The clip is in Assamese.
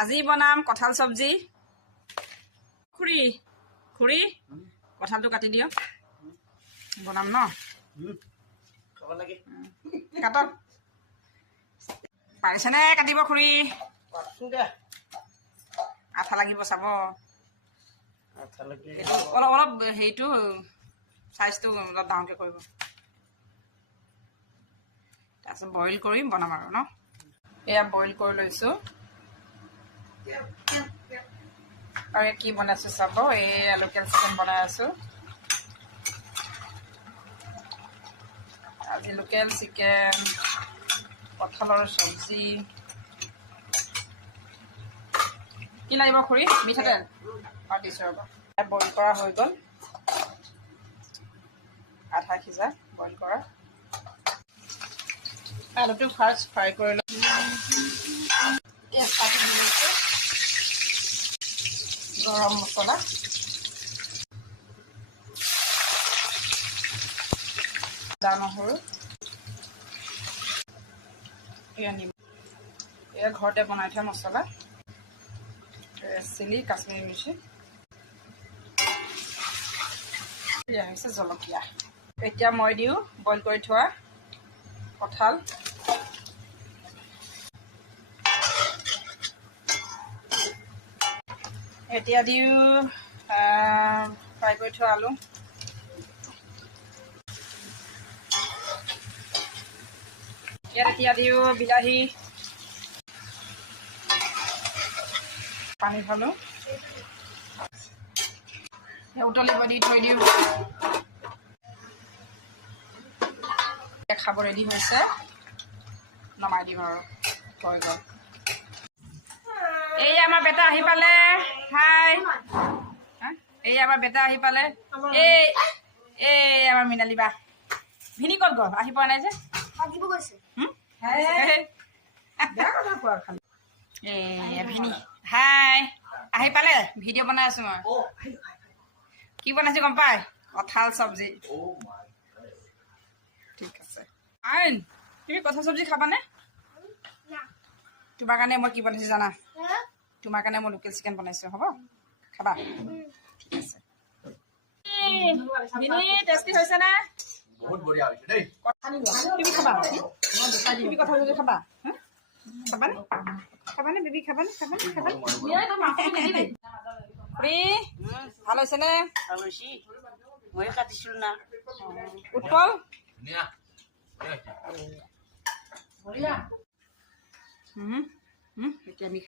আজি বনাম কঁঠাল চব্জি খুৰী খুৰী কঁঠালটো কাটি দিয়ক বনাম ন কাটক পাৰিছেনে কাটিব খুৰী আঠা লাগিব চাব অলপ অলপ হেৰিটো চাইজটো অলপ ডাঙৰকৈ কৰিব তাৰপিছত বইল কৰিম বনাম আৰু ন এয়া বইল কৰি লৈছোঁ আৰু কি বনাইছোঁ চাব এই লোকেল চিকেন বনাই আছোঁ আজি লোকেল চিকেন কঁঠালৰ চব্জি কি লাগিব খুৰী মিঠাতেল দিছোঁ ৰ'ব বইল কৰা হৈ গ'ল আধা সিজা বইল কৰা আলুটো ফাৰ্ষ্ট ফ্ৰাই কৰি লওঁ গৰম মছলা আদা নহৰু এয়া নিমখ এয়া ঘৰতে বনাই থোৱা মছলা ৰেড চিলি কাশ্মীৰী মিৰ্চি এয়া হৈছে জলকীয়া এতিয়া মই দিওঁ বইল কৰি থোৱা কঁঠাল এতিয়া দিওঁ ফ্ৰাই কৰি থোৱা আলু ইয়াত এতিয়া দিওঁ বিলাহী পানী ঢালোঁ উতলিব দি থৈ দিওঁ খাব ৰেডি হৈছে নমাই দিম আৰু হৈ গ'ল এই আমাৰ বেটা আহি পালে হাই এই আমাৰ বেটা আহি পালে এই এই আমাৰ মৃণালী বা ভিনি ক'ত গ'ল আহি পোৱা নাই যে ভিনি হাই আহি পালে ভিডিঅ' বনাই আছো মই কি বনাইছো গম পাই কঁঠাল চব্জি ঠিক আছে আইন তুমি কঁঠাল চব্জি খাবানে তোমাৰ কাৰণে মই কি বনাইছো জানা তোমাৰ কাৰণে মই লোকেল চিকেন বনাইছো হ'ব খাবা ঠিক আছে টেষ্টি হৈছে নে বহুত বঢ়িয়া হৈছে দেই তুমি খাবা তুমি কঁঠাল চব্জি খাবা খাবানে খাবানে বেবি খাবানে খাবানে খাবানে খুৰী ভাল হৈছেনে উৎপল এতিয়া আমি